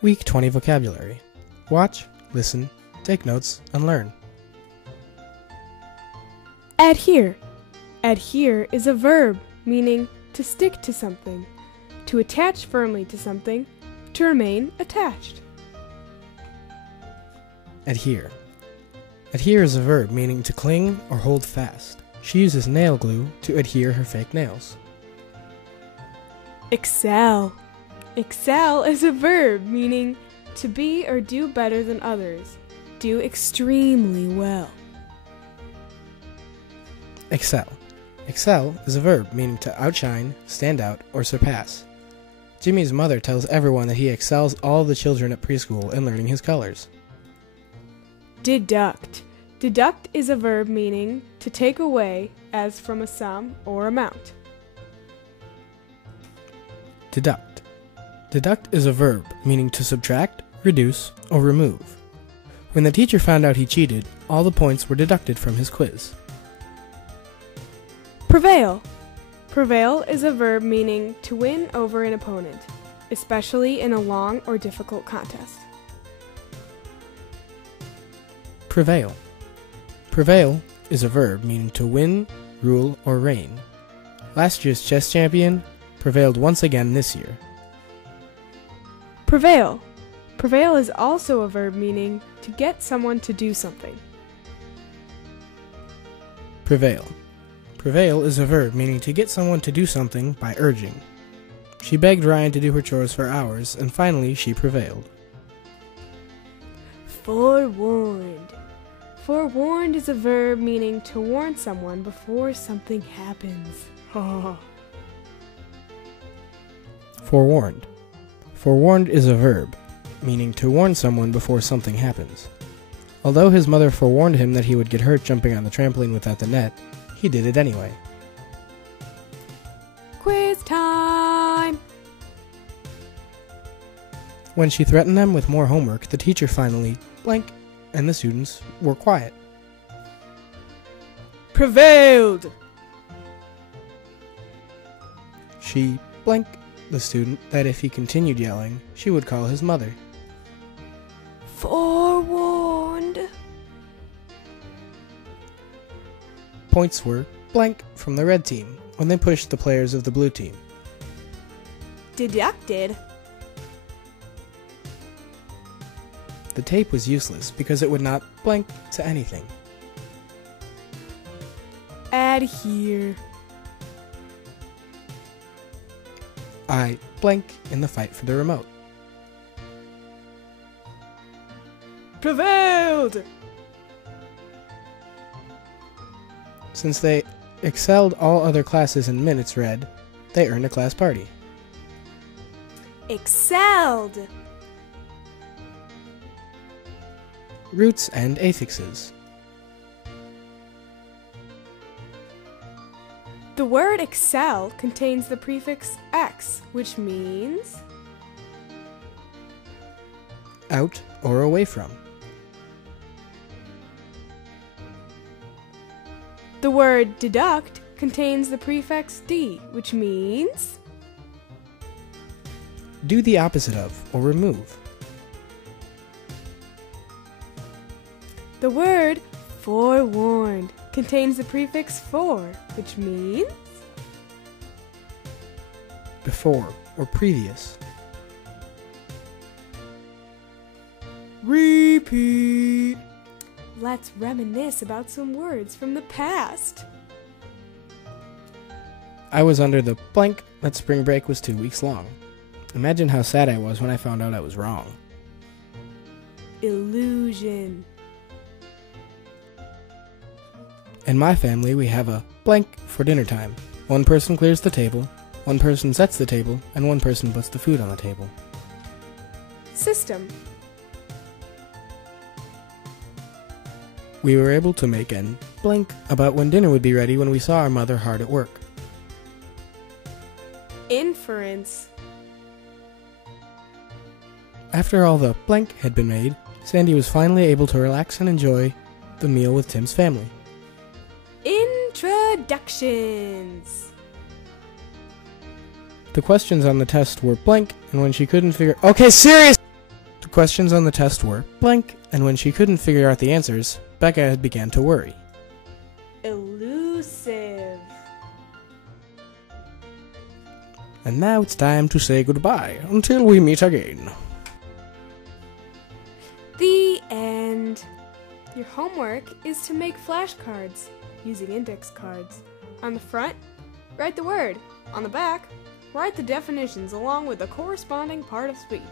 Week 20 Vocabulary. Watch, listen, take notes, and learn. Adhere. Adhere is a verb meaning to stick to something, to attach firmly to something, to remain attached. Adhere. Adhere is a verb meaning to cling or hold fast. She uses nail glue to adhere her fake nails. Excel. Excel is a verb meaning to be or do better than others, do extremely well. Excel. Excel is a verb meaning to outshine, stand out, or surpass. Jimmy's mother tells everyone that he excels all the children at preschool in learning his colors. Deduct. Deduct is a verb meaning to take away as from a sum or amount. Deduct. Deduct is a verb meaning to subtract, reduce, or remove. When the teacher found out he cheated, all the points were deducted from his quiz. Prevail. Prevail is a verb meaning to win over an opponent, especially in a long or difficult contest. Prevail. Prevail is a verb meaning to win, rule, or reign. Last year's chess champion prevailed once again this year. Prevail. Prevail is also a verb meaning to get someone to do something. Prevail. Prevail is a verb meaning to get someone to do something by urging. She begged Ryan to do her chores for hours, and finally she prevailed. Forewarned. Forewarned is a verb meaning to warn someone before something happens. Forewarned. Forewarned is a verb meaning to warn someone before something happens. Although his mother forewarned him that he would get hurt jumping on the trampoline without the net, he did it anyway. Quiz time! When she threatened them with more homework, the teacher finally blank, and the students were quiet. Prevailed! She blank the student that if he continued yelling, she would call his mother. Forewarned. Points were blank from the red team when they pushed the players of the blue team. Deducted. The tape was useless because it would not blank to anything. Adhere. I blank in the fight for the remote. Prevailed! Since they excelled all other classes in minutes read, they earned a class party. Excelled! Roots and affixes. The word excel contains the prefix x, which means Out or away from. the word deduct contains the prefix d, which means Do the opposite of or remove. the word forewarned contains the prefix for, which means Before or previous. repeat. Let's reminisce about some words from the past. I was under the blank that spring break was 2 weeks long. Imagine how sad I was when I found out I was wrong. Illusion. In my family, we have a blank for dinner time. One person clears the table, one person sets the table, and one person puts the food on the table. System. We were able to make an blank about when dinner would be ready when we saw our mother hard at work. Inference. After all the blank had been made, Sandy was finally able to relax and enjoy the meal with Tim's family. Introductions. The questions on the test were blank, and when she couldn't figure... Okay, serious! The questions on the test were blank, and when she couldn't figure out the answers, Becca had began to worry. Elusive. And now it's time to say goodbye until we meet again. The end. Your homework is to make flashcards using index cards. On the front, write the word. On the back, write the definitions along with the corresponding part of speech.